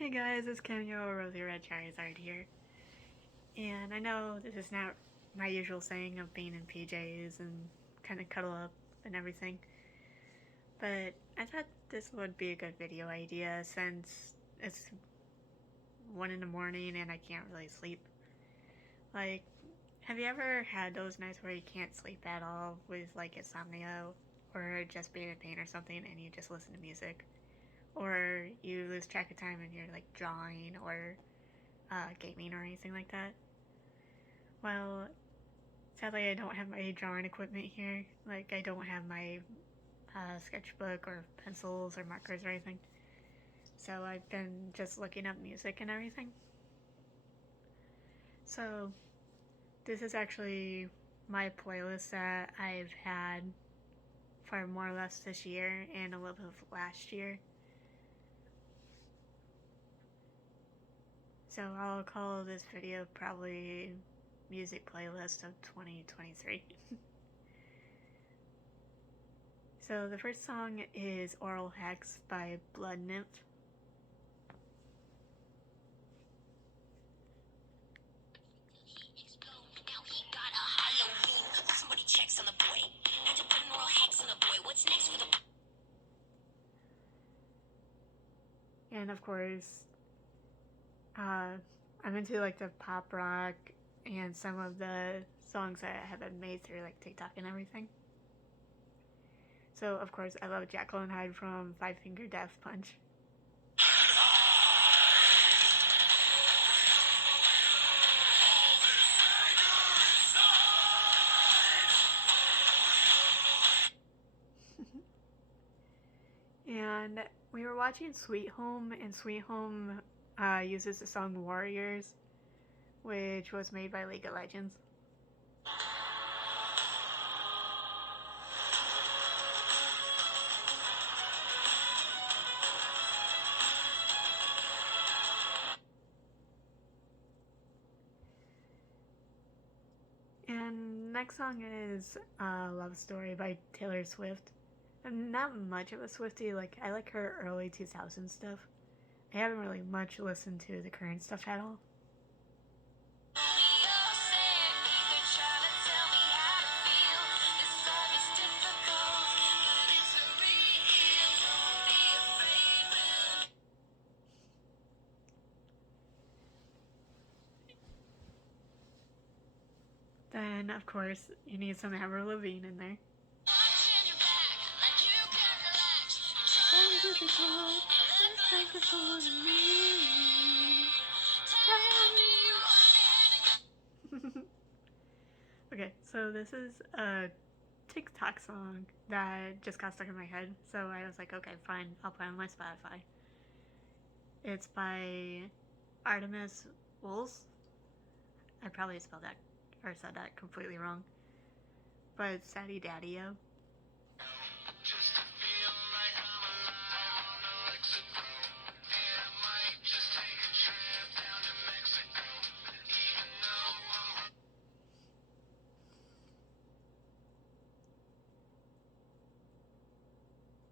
Hey guys, it's Cameo Rosie Red Charizard here. And I know this is not my usual saying of being in PJs and kind of cuddle up and everything, but I thought this would be a good video idea since it's 1 in the morning and I can't really sleep. Like, have you ever had those nights where you can't sleep at all with like insomnia or just being in pain or something and you just listen to music? Or you lose track of time and you're like drawing or gaming or anything like that? Well, sadly, I don't have my drawing equipment here. Like, I don't have my sketchbook or pencils or markers or anything. So I've been just looking up music and everything. So this is actually my playlist that I've had for more or less this year and a little bit of last year. So I'll call this video probably music playlist of 2023. So the first song is Oral Hex by Blood Nymph. And of course, I'm into like the pop rock and some of the songs that have been made through like TikTok and everything. So of course I love Jekyll and Hyde from Five Finger Death Punch. And we were watching Sweet Home, and Sweet Home uses the song Warriors, which was made by League of Legends. And next song is Love Story by Taylor Swift. I'm not much of a Swiftie, like I like her early 2000s stuff. I haven't really much listened to the current stuff at all. Then, of course, you need some Avril Lavigne in there. Okay, so this is a TikTok song that just got stuck in my head, so I was like, okay, fine, I'll put it on my Spotify. It's by Artemis Wolz. I probably spelled that or said that completely wrong, but it's Sadie Daddy-O.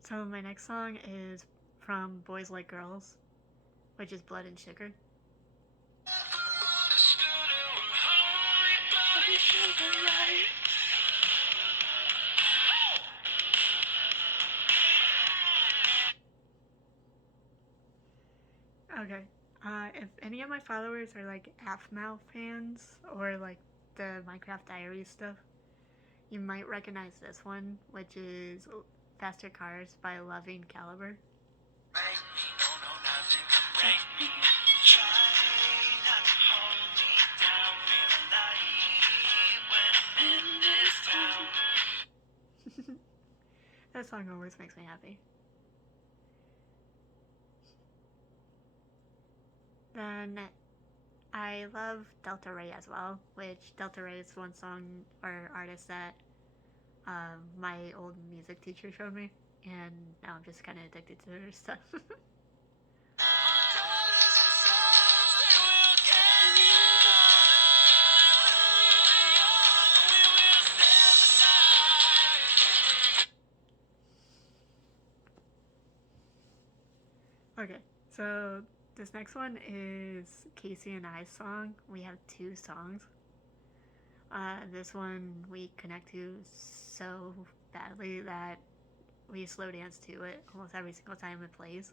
So my next song is from Boys Like Girls, which is Blood and Sugar. Okay, if any of my followers are like Aphmau fans or like the Minecraft Diaries stuff, you might recognize this one, which is Faster Cars by Loving Caliber. That song always makes me happy. Then I love Delta Ray as well, which Delta Ray is one song or artist that my old music teacher showed me, and now I'm just kind of addicted to her stuff. Okay, so this next one is Casey and I's song. We have two songs. This one we connect to so badly that we slow dance to it almost every single time it plays.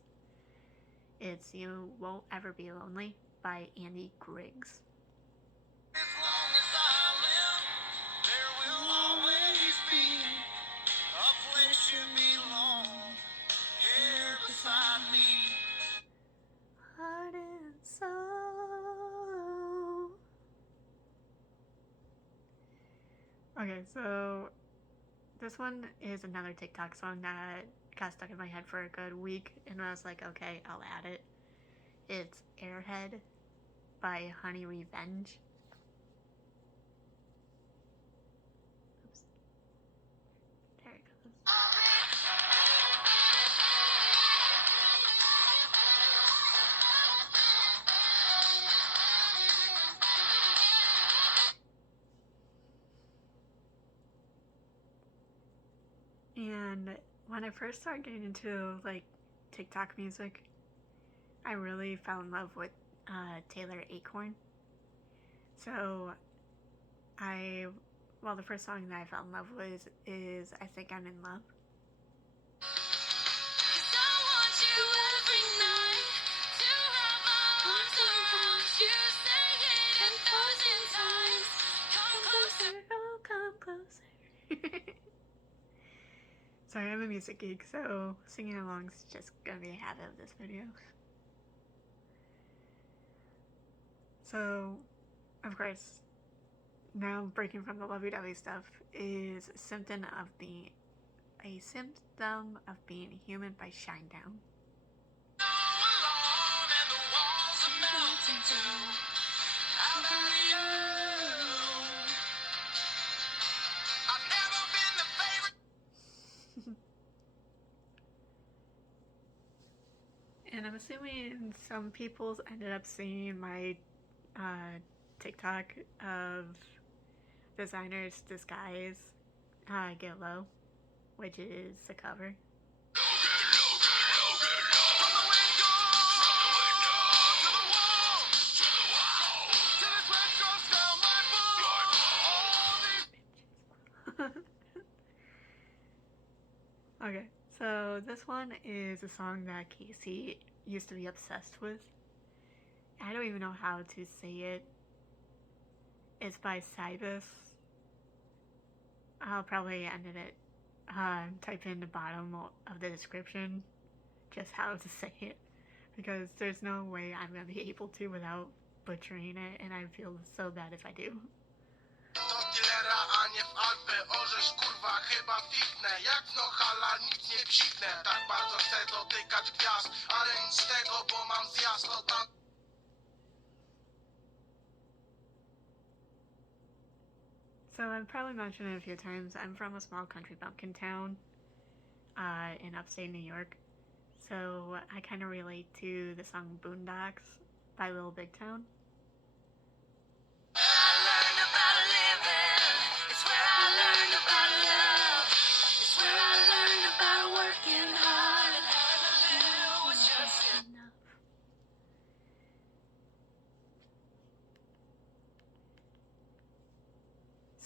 It's You Won't Ever Be Lonely by Andy Griggs. As long as I live, there will always be a place you belong here beside me. Heart and soul. Okay, so this one is another TikTok song that got stuck in my head for a good week, and I was like, okay, I'll add it. It's Airhead by Honey Revenge. Oops. There it goes. And when I first started getting into like TikTok music, I really fell in love with Taylor Acorn. So the first song that I fell in love with is I Think I'm in Love. Sorry, I'm a music geek, so singing along is just gonna be a habit of this video. So, of course, now breaking from the lovey-dovey stuff is a symptom of being human by Shinedown. And I'm assuming some people ended up seeing my TikTok of Designer's Disguise Get Low, which is a cover. Okay, so this one is a song that Casey used to be obsessed with. I don't even know how to say it. It's by Cybus. I'll probably end it. Type in the bottom of the description just how to say it, because there's no way I'm gonna be able to without butchering it, and I feel so bad if I do. So I've probably mentioned it a few times. I'm from a small country bumpkin town in upstate New York. So I kind of relate to the song Boondocks by Little Big Town.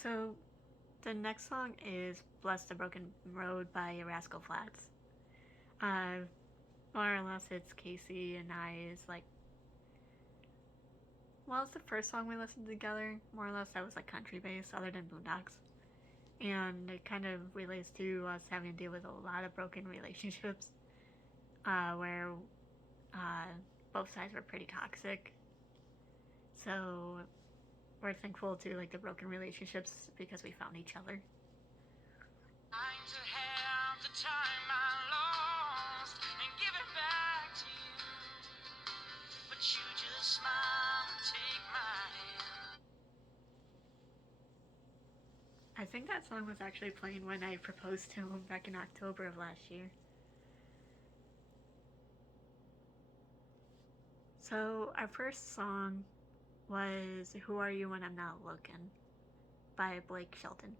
So the next song is Bless the Broken Road by Rascal Flatts. More or less it's Casey and I's like, well, it's the first song we listened to together. More or less that was like country based other than Boondocks. And it kind of relates to us having to deal with a lot of broken relationships where both sides were pretty toxic. So we're thankful to like the broken relationships because we found each other. I think that song was actually playing when I proposed to him back in October of last year. So our first song was Who Are You When I'm Not Looking by Blake Shelton.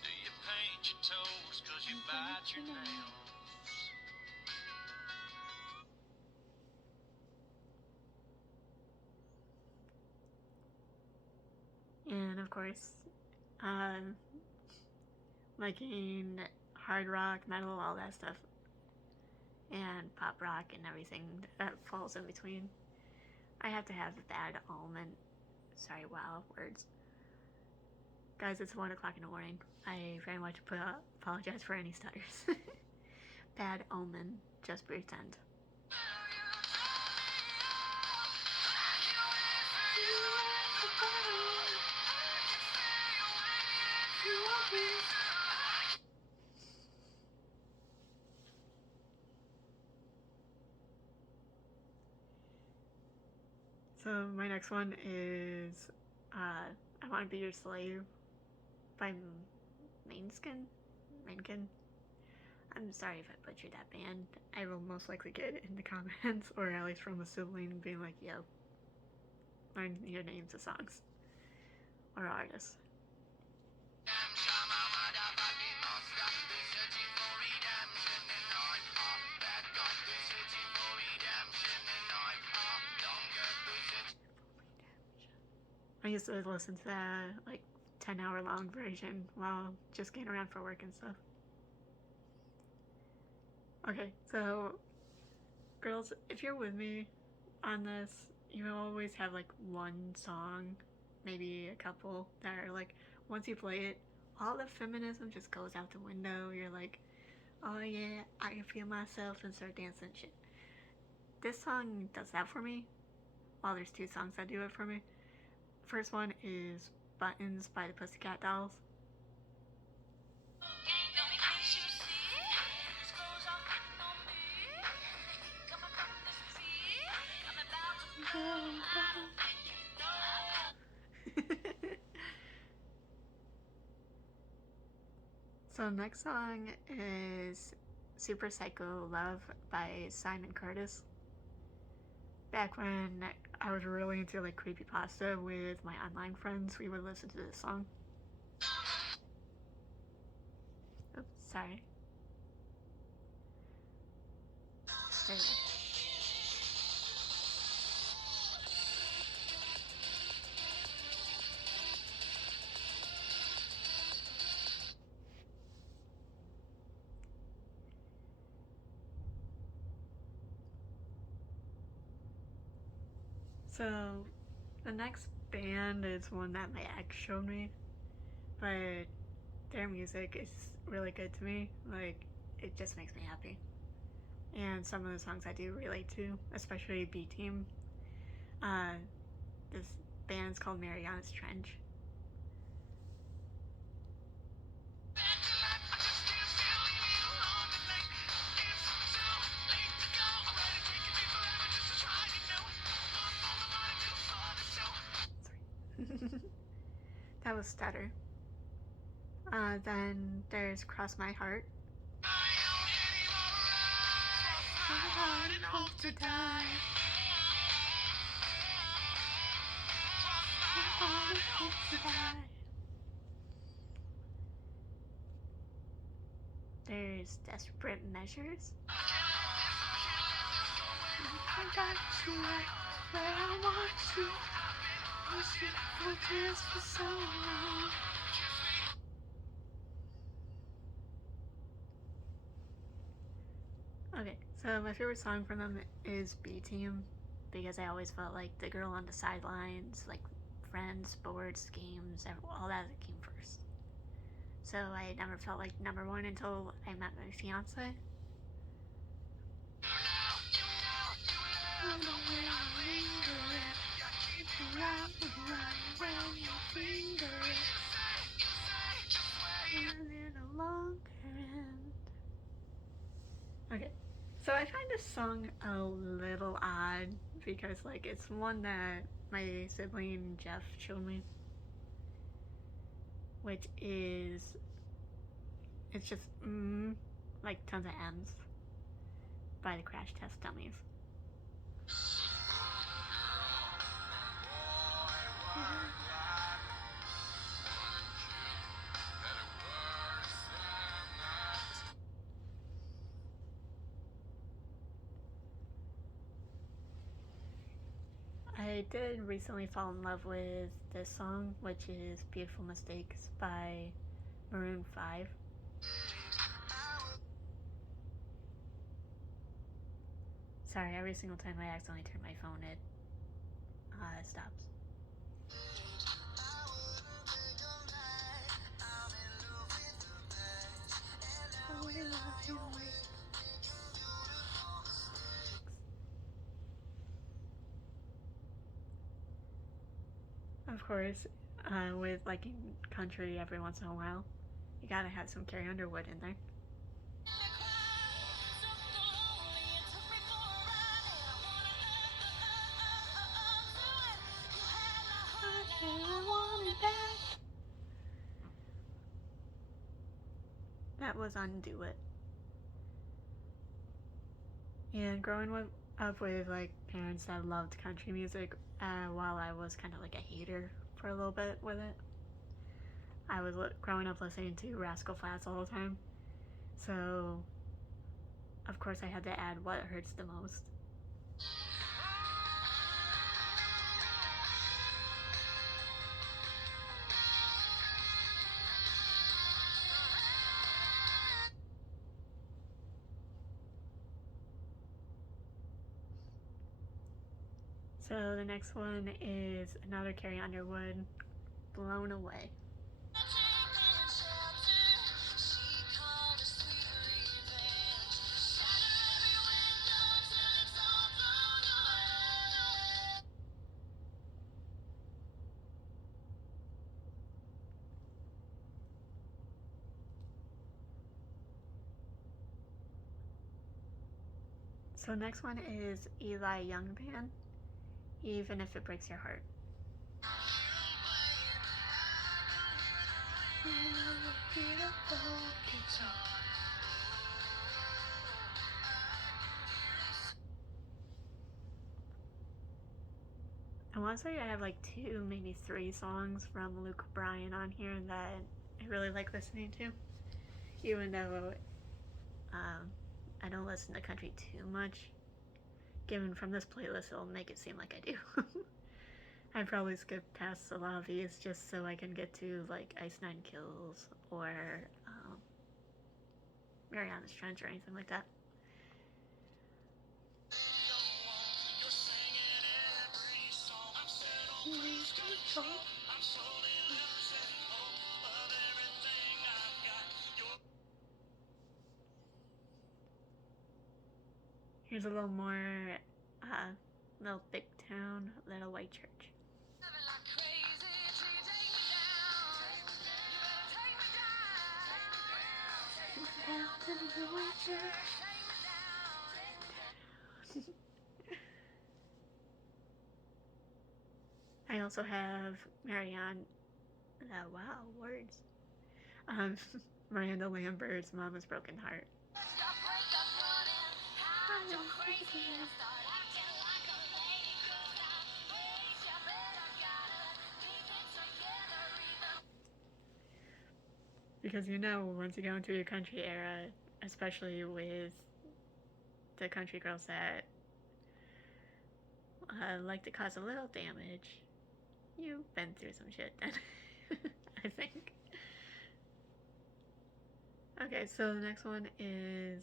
Do you paint your toes 'cause you bite your nails? course. Um, liking hard rock, metal, all that stuff, and pop rock and everything that falls in between. I have to have the Bad Omen. Sorry, wow, words. Guys, it's 1 o'clock in the morning. I very much apologize for any stutters. Bad Omen, just pretend. So my next one is I Want to Be Your Slave by Mainskin. I'm sorry if I butchered that band. I will most likely get in the comments, or at least from a sibling being like, yo, learn your names of songs or artists. I used to listen to that like 10-hour long version while just getting around for work and stuff. Okay, so girls, if you're with me on this, you always have like one song, maybe a couple, that are like, once you play it, all the feminism just goes out the window. You're like, oh yeah, I can feel myself, and start dancing and shit. This song does that for me. Well, there's 2 songs that do it for me. First one is Buttons by the Pussycat Dolls. So next song is Super Psycho Love by Simon Curtis. Back when I was really into like creepypasta with my online friends, we would listen to this song. Oops, sorry. There we go. So the next band is one that my ex showed me, but their music is really good to me. Like, it just makes me happy. And some of the songs I do relate to, especially B Team. This band's called Mariana's Trench. That was Stutter. Then there's Cross My Heart. Hope to die. Hope to die. There's Desperate Measures. I got you right where I want you. Focus for so long. Okay, so my favorite song from them is B Team, because I always felt like the girl on the sidelines, like friends, sports, games, all that came first. So I never felt like number one until I met my fiance. Okay, so I find this song a little odd because like it's one that my sibling Jeff showed me, which is, it's just like tons of M's by the Crash Test Dummies. I I did recently fall in love with this song, which is Beautiful Mistakes by Maroon 5. Sorry, every single time I accidentally turn my phone, it stops. Of course, with liking country every once in a while, you gotta have some Carrie Underwood in there. That was Undo It. And up with like parents that loved country music, while I was kind of like a hater for a little bit with it. I was growing up listening to Rascal Flatts all the time, so of course I had to add What Hurts the Most. So the next one is another Carrie Underwood, Blown Away. So next one is Eli Young Band, Even If It Breaks Your Heart. I want to say I have like 2, maybe 3 songs from Luke Bryan on here that I really like listening to, even though I don't listen to country too much. Given from this playlist, it'll make it seem like I do. I'd probably skip past a lot of these just so I can get to like Ice Nine Kills or Mariana's Trench or anything like that. Here's a little more Little Big Town, Little White Church. I also have wow, words. Miranda Lambert's Mama's Broken Heart. Because once you go into your country era, especially with the country girls that like to cause a little damage, you've been through some shit then. I think. Okay, so the next one is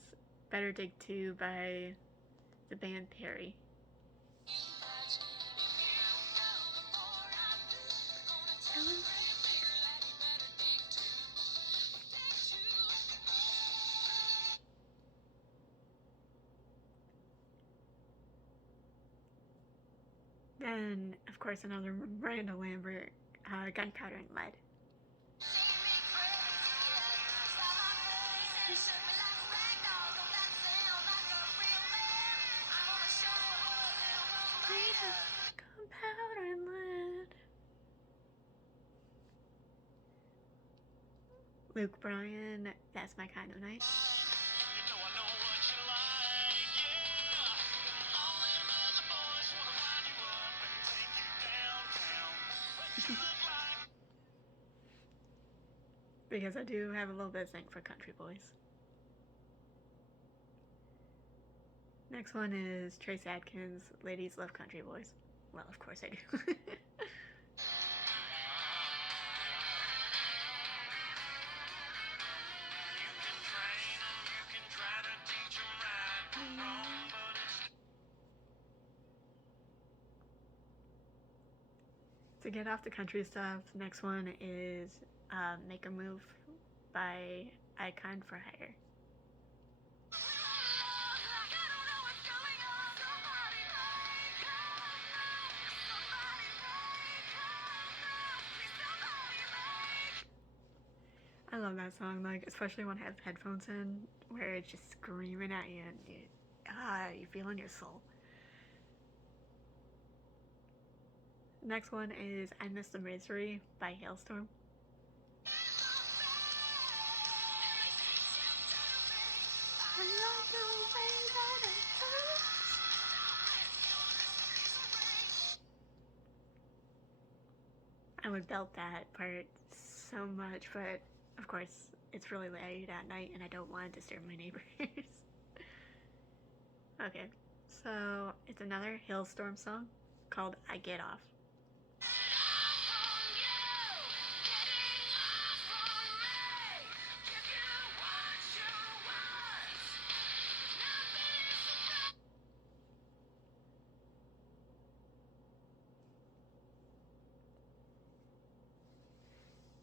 Better Dig 2 by the band Perry. Then, of course, another Miranda Lambert, Gunpowder and Lead. Gunpowder and Lead. Luke Bryan, That's My Kind of Night. Because I do have a little bit of thing for country boys. Next one is Trace Adkins, Ladies Love Country Boys. Well, of course I do. To get off the country stuff, the next one is Make a Move by Icon for Hire. I love that song, like especially when I have headphones in, where it's just screaming at you and you feel in your soul. Next one is I Miss the Misery by Hailstorm. I would belt that part so much, but of course it's really late at night and I don't want to disturb my neighbors. Okay, so it's another Hailstorm song called I Get Off.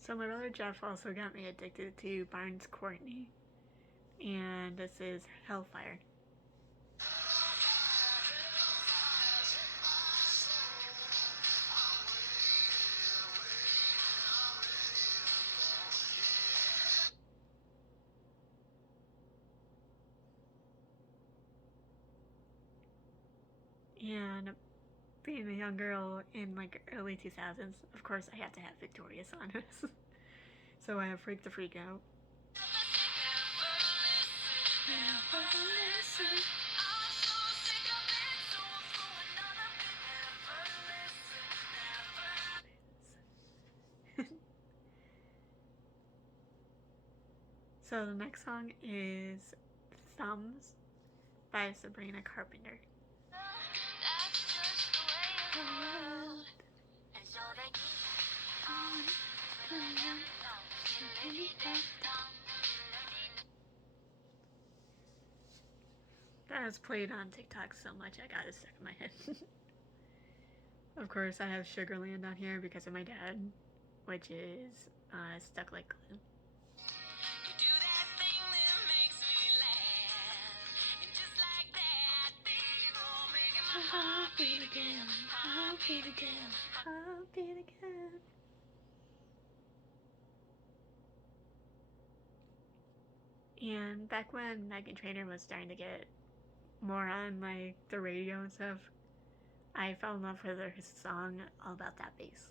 So my brother Jeff also got me addicted to Barnes Courtney, and this is Hellfire. And being a young girl in like early 2000s, of course I had to have Victorious on this. So I have Freak the Freak Out. So the next song is Thumbs by Sabrina Carpenter. That was played on TikTok so much I got it stuck in my head. Of course, I have Sugarland on here because of my dad, which is Stuck Like Glue. Heartbeat again, heartbeat again, heartbeat again. And back when Meghan Trainor was starting to get more on like the radio and stuff, I fell in love with her song All About That Bass.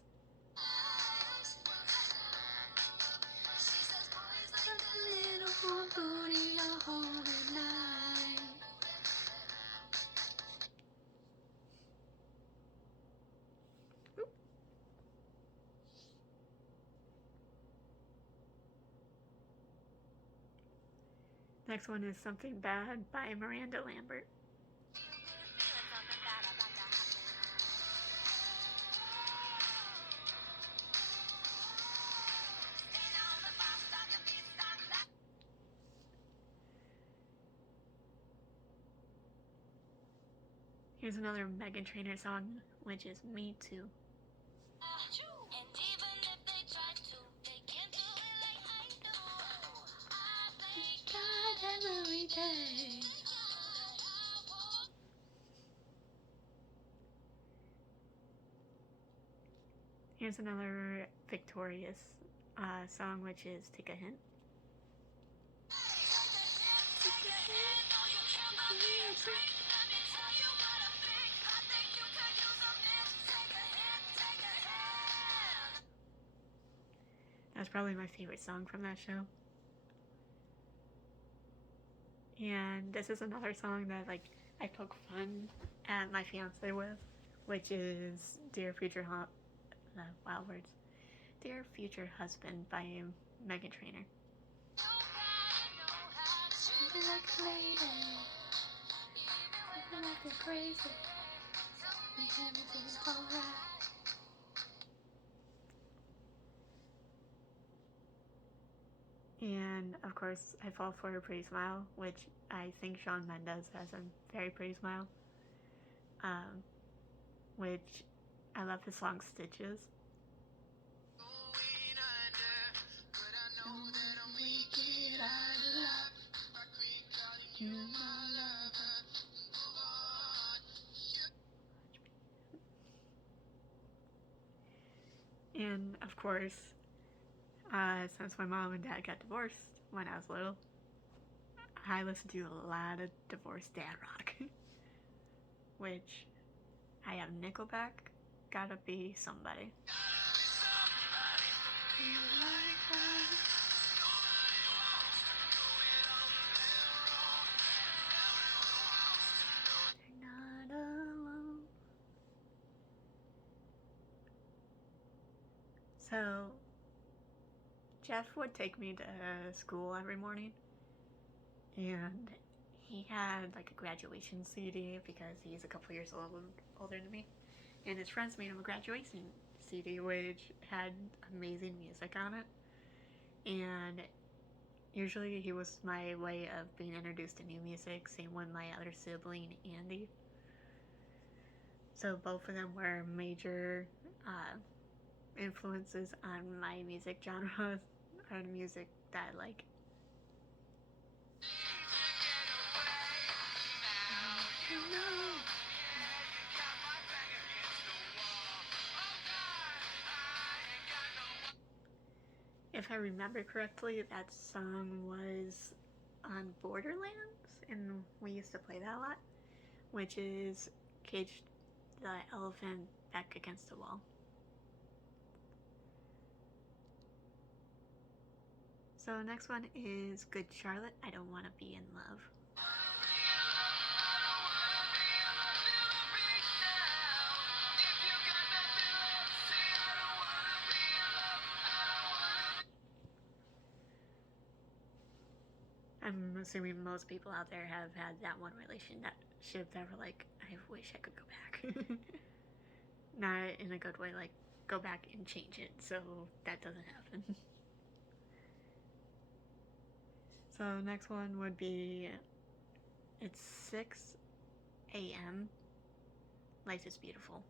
Next one is Something Bad by Miranda Lambert. Here's another Meghan Trainor song, which is Me Too. Every day. Here's another Victorious song, which is Take a Hint. That's probably my favorite song from that show. And this is another song that like I poke fun at my fiance with, which is Dear Future Wild Words. Dear Future Husband by Meghan Trainor. Like a lady, like a crazy. Everything's alright. And of course, I Fall for a Pretty Smile, which I think Shawn Mendes has a very pretty smile. Which I love the song Stitches. And of course, since my mom and dad got divorced when I was little, I listened to a lot of divorced dad rock. Which I have Nickelback, Gotta Be Somebody. Not alone. So, Jeff would take me to school every morning, and he had like a graduation CD because he's a couple years older than me, and his friends made him a graduation CD which had amazing music on it, and usually he was my way of being introduced to new music, same with my other sibling, Andy. So both of them were major influences on my music genre or the music that I like. If I remember correctly, that song was on Borderlands, and we used to play that a lot, which is Cage the Elephant Back Against the Wall. So next one is Good Charlotte, I Don't Wanna Be in Love. I'm assuming most people out there have had that one relationship that were like, I wish I could go back. Not in a good way, like go back and change it, so that doesn't happen. So next one would be, it's 6 a.m. Life is Beautiful.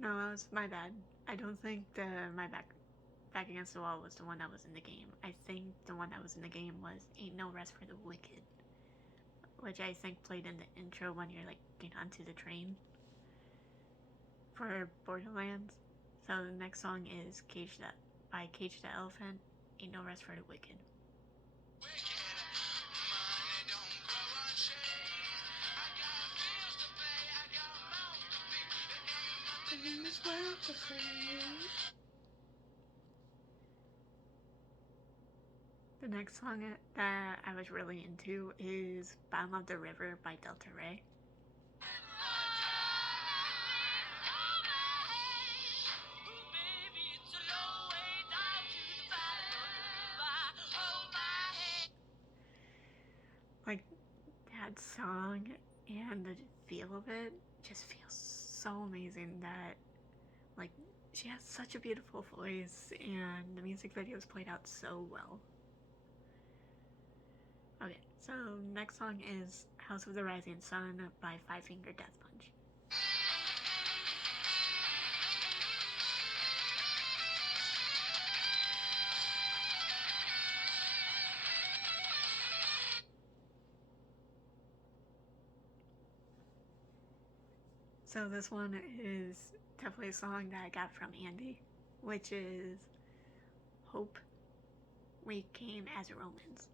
No, that was my bad. I don't think my back Against the Wall was the one that was in the game. I think the one that was in the game was Ain't No Rest for the Wicked, which I think played in the intro when you're like getting onto the train for Borderlands. So the next song is by Cage the Elephant, Ain't No Rest for the Wicked. The next song that I was really into is Bottom of the River by Delta Rae. Like, that song and the feel of it just feels so amazing that, like, she has such a beautiful voice and the music videos played out so well. Okay, so next song is House of the Rising Sun by Five Finger Death Punch. So this one is definitely a song that I got from Andy, which is Hope We Came as Romans.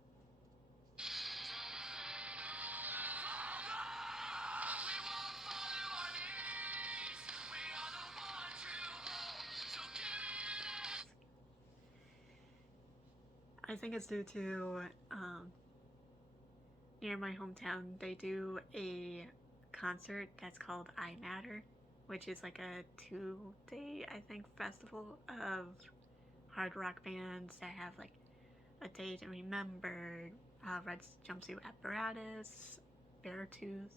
I think it's due to near my hometown they do a concert that's called I Matter, which is like a 2-day, I think, festival of hard rock bands that have like A Day to Remember, Red Jumpsuit Apparatus, Beartooth,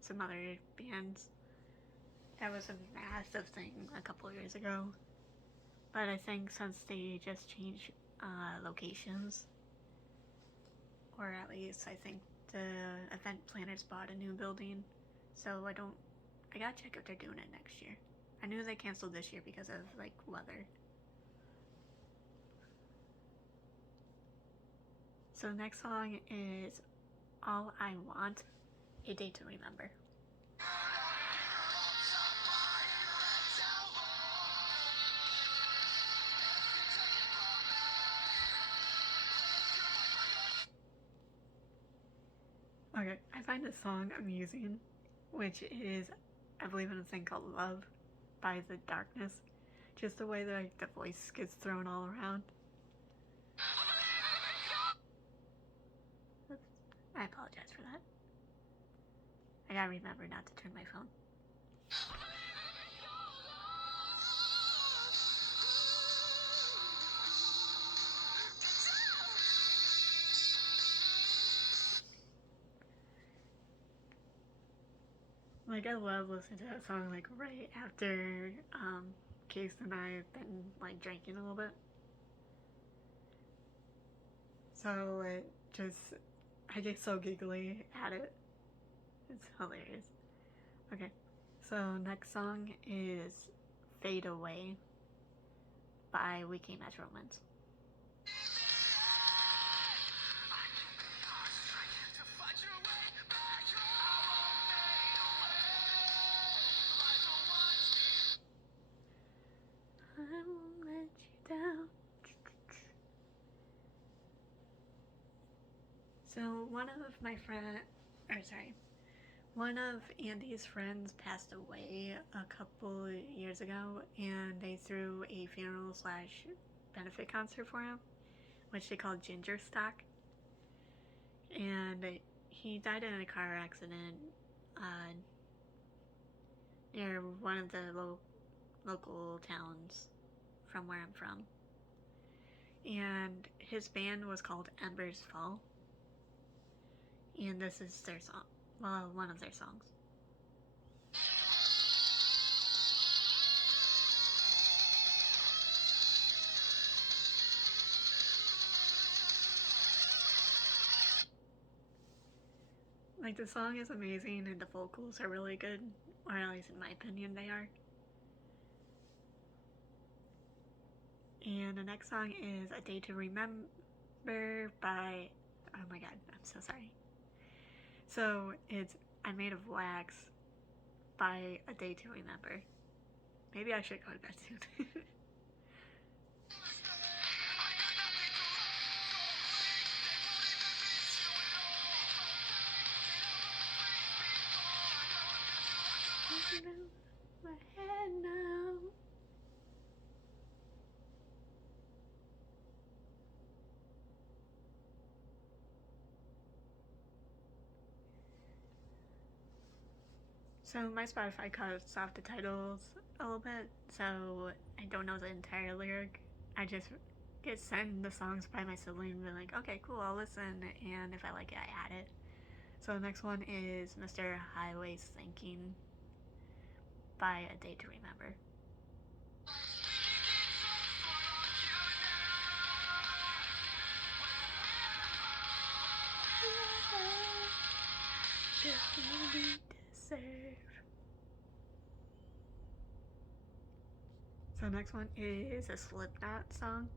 some other bands. That was a massive thing a couple of years ago. But I think since they just changed locations, or at least I think the event planners bought a new building, so I gotta check if they're doing it next year. I knew they canceled this year because of like weather. So the next song is All I Want, A Day to Remember. Okay, I find this song amusing, which is, I believe, in a thing called Love by The Darkness. Just the way that like, the voice gets thrown all around. Oops. I apologize for that. I gotta remember not to turn my phone. Like, I love listening to that song, like, right after Case and I have been, like, drinking a little bit. So it just, I get so giggly at it. It's hilarious. Okay, so next song is Fade Away by We Came as Romans. I won't let you down. So one of Andy's friends passed away a couple years ago, and they threw a funeral / benefit concert for him, which they called Ginger Stock. And he died in a car accident near one of the local towns from where I'm from. And his band was called Embers Fall. And this is their song. Well, one of their songs. Like, the song is amazing and the vocals are really good. Or at least in my opinion, they are. And the next song is A Day to Remember by... Oh my god, I'm so sorry. So, it's I'm Made of Wax by A Day to Remember. Maybe I should go to bed soon. My head now. So my Spotify cuts off the titles a little bit, so I don't know the entire lyric. I just get sent the songs by my sibling and be like, okay, cool, I'll listen, and if I like it, I add it. So the next one is Mr. Highway's Thinking by A Day to Remember. So next one is a Slipknot song,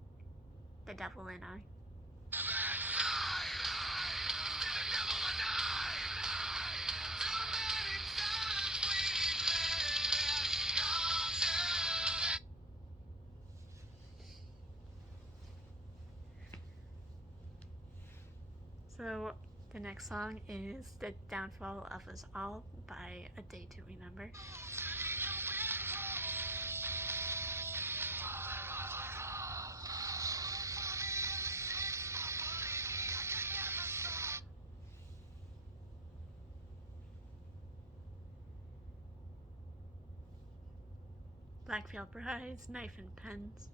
The Devil and I. So the next song is The Downfall of Us All by A Day to Remember. Black-Veiled Brides, Knife and Pens.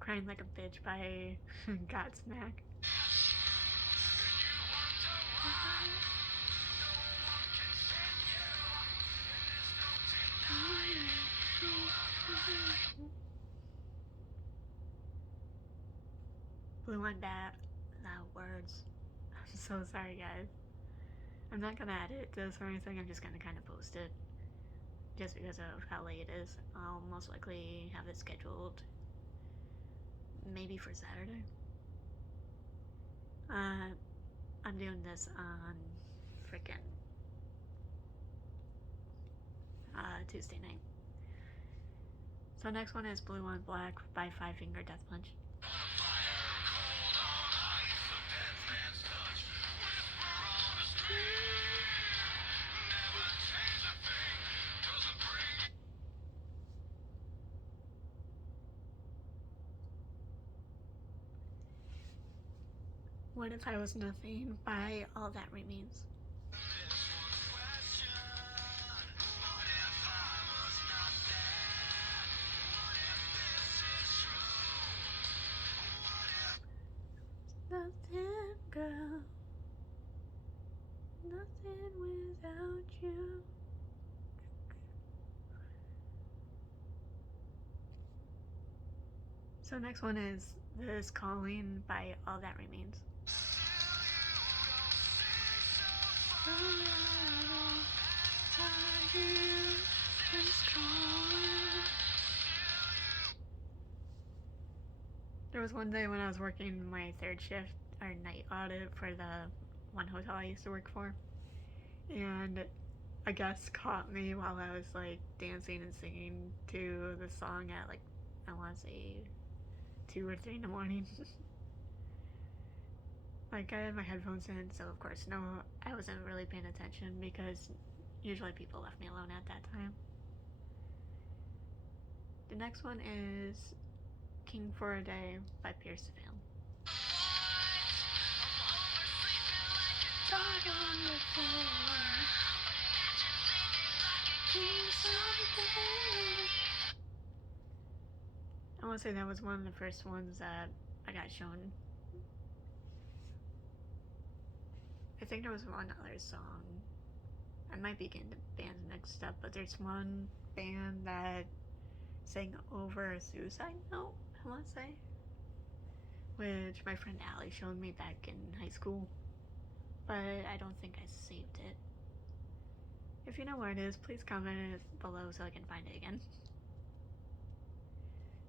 Crying Like a Bitch by Godsmack. Blue on Bat. Words. I'm so sorry, guys. I'm not gonna edit this or anything, I'm just gonna kind of post it. Just because of how late it is. I'll most likely have it scheduled maybe for Saturday. I'm doing this on frickin' Tuesday night. So next one is Blue on Black by Five Finger Death Punch. What If I Was Nothing by All That Remains. Nothing, girl. Nothing without you. So next one is This Calling by All That Remains. There was one day when I was working my third shift or night audit for the one hotel I used to work for, and a guest caught me while I was like dancing and singing to the song at like, I want to say 2 or 3 in the morning. Like, I had my headphones in, so of course no, I wasn't really paying attention because usually people left me alone at that time. The next one is King for a Day by Pierce the Veil. I want to say that was one of the first ones that I got shown. I think there was one other song. I might be getting the bands mixed up, but there's one band that sang Over a Suicide Note, I want to say, which my friend Allie showed me back in high school, but I don't think I saved it. If you know where it is, please comment it below so I can find it again.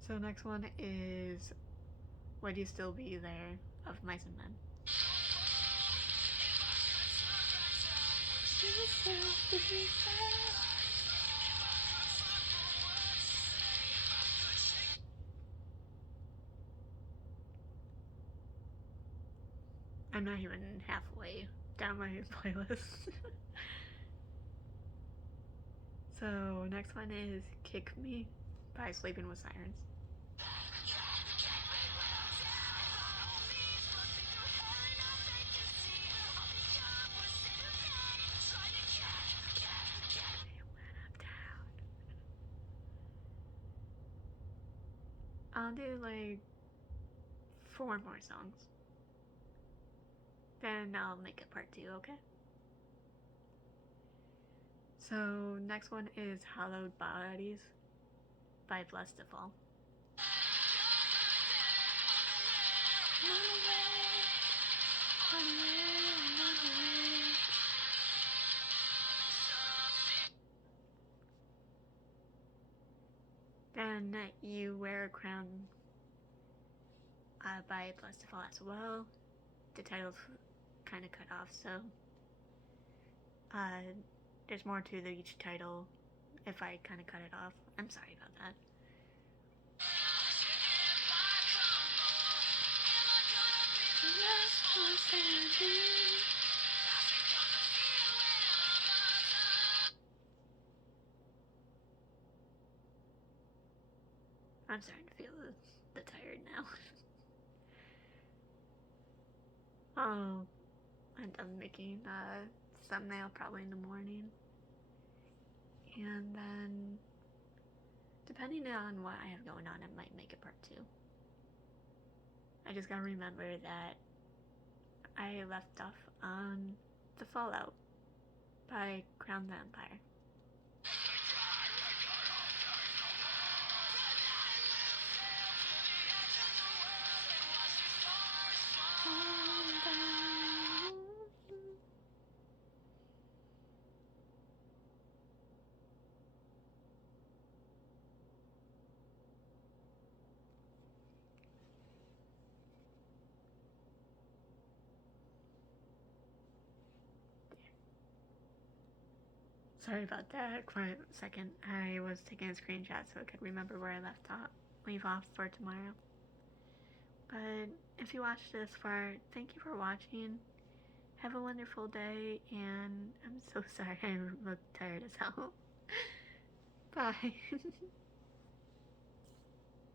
So next one is Would You Still Be There of Mice and Men. I'm not even halfway down my playlist. So next one is Kick Me by Sleeping with Sirens. I'll do like 4 more songs. Then I'll make it part 2, okay? So next one is Hallowed Bodies by Blessed to Fall. Then You Wear a Crown by Blessed to Fall as well. The title's kind of cut off, so there's more to each title if I kind of cut it off. I'm sorry about that. I'm starting to feel the tired now. Oh, I'm done making a thumbnail probably in the morning. And then, depending on what I have going on, I might make a part 2. I just gotta remember that I left off on the Fallout by Crown the Empire. Sorry about that for a second. I was taking a screenshot so I could remember where I leave off for tomorrow. But if you watched this far, thank you for watching. Have a wonderful day, and I'm so sorry I look tired as hell. Bye.